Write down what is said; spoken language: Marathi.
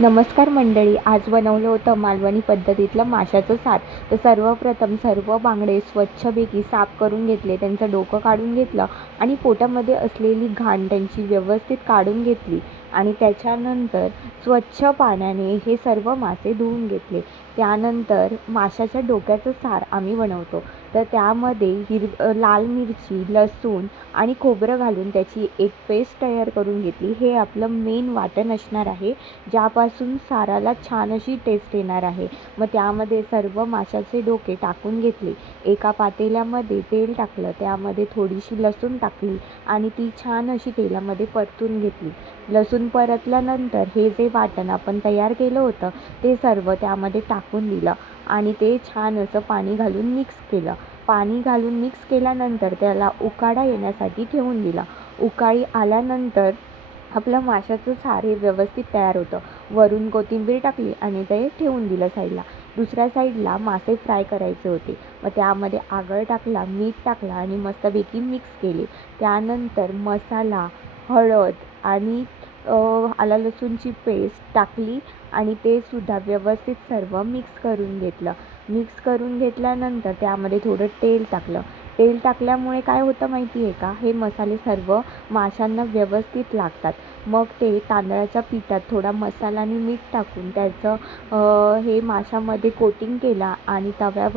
नमस्कार मंडळी, आज बनवलं होतं मालवणी पद्धतीतलं माशाचं सार. तर सर्वप्रथम सर्व बांगडे स्वच्छपैकी साफ करून घेतले, त्यांचं डोकं काढून घेतलं आणि पोटामध्ये असलेली घाण त्यांची व्यवस्थित काढून घेतली आणि त्याच्यानंतर स्वच्छ पाण्याने हे सर्व मासे धुवून घेतले. त्यानंतर माशाच्या डोक्याचं सार आम्ही बनवतो. तर त्यामध्ये लाल मिरची, लसूण आणि खोबरं घालून त्याची एक पेस्ट तयार करून घेतली. हे आपलं मेन वाटण असणार आहे, ज्यापासून साराला छान अशी टेस्ट येणार आहे. मग त्यामध्ये सर्व माशाचे डोके टाकून घेतले. एका पातेल्यामध्ये तेल टाकलं, त्यामध्ये थोडीशी लसूण टाकली आणि ती छान अशी तेलामध्ये परतून घेतली. लसूण परतल्यानंतर हे जे वाटण आपण तयार केलं होतं ते सर्व त्यामध्ये टाकून दिलं आणि ते छान असं पाणी घालून मिक्स केलं. पाणी घालून मिक्स केल्यानंतर त्याला उकाडा येण्यासाठी ठेवून दिला. उकाळी आल्यानंतर आपलं माशाचं सार हे व्यवस्थित तयार होतं. वरून कोथिंबीर टाकली आणि ते ठेवून दिलं साईडला. दुसऱ्या साईडला मासे फ्राय करायचे होते. मग त्यामध्ये आगळ टाकला, मीठ टाकला आणि मस्तपैकी मिक्स केले. त्यानंतर मसाला, हळद आणि आलं लसूणची पेस्ट टाकली आणि ते सुद्धा व्यवस्थित सर्व मिक्स करून घेतलं. मिक्स करून घेतल्यानंतर त्यामध्ये थोडं तेल टाकलं. तेल टाकल्यामुळे काय होतं माहिती आहे का, हे मसाले सर्व माशांना व्यवस्थित लागतात. मग ते तांदळाच्या पिठात थोडा मसाला आणि मीठ टाकून त्याचं हे माशामध्ये कोटिंग केला आणि तव्यावर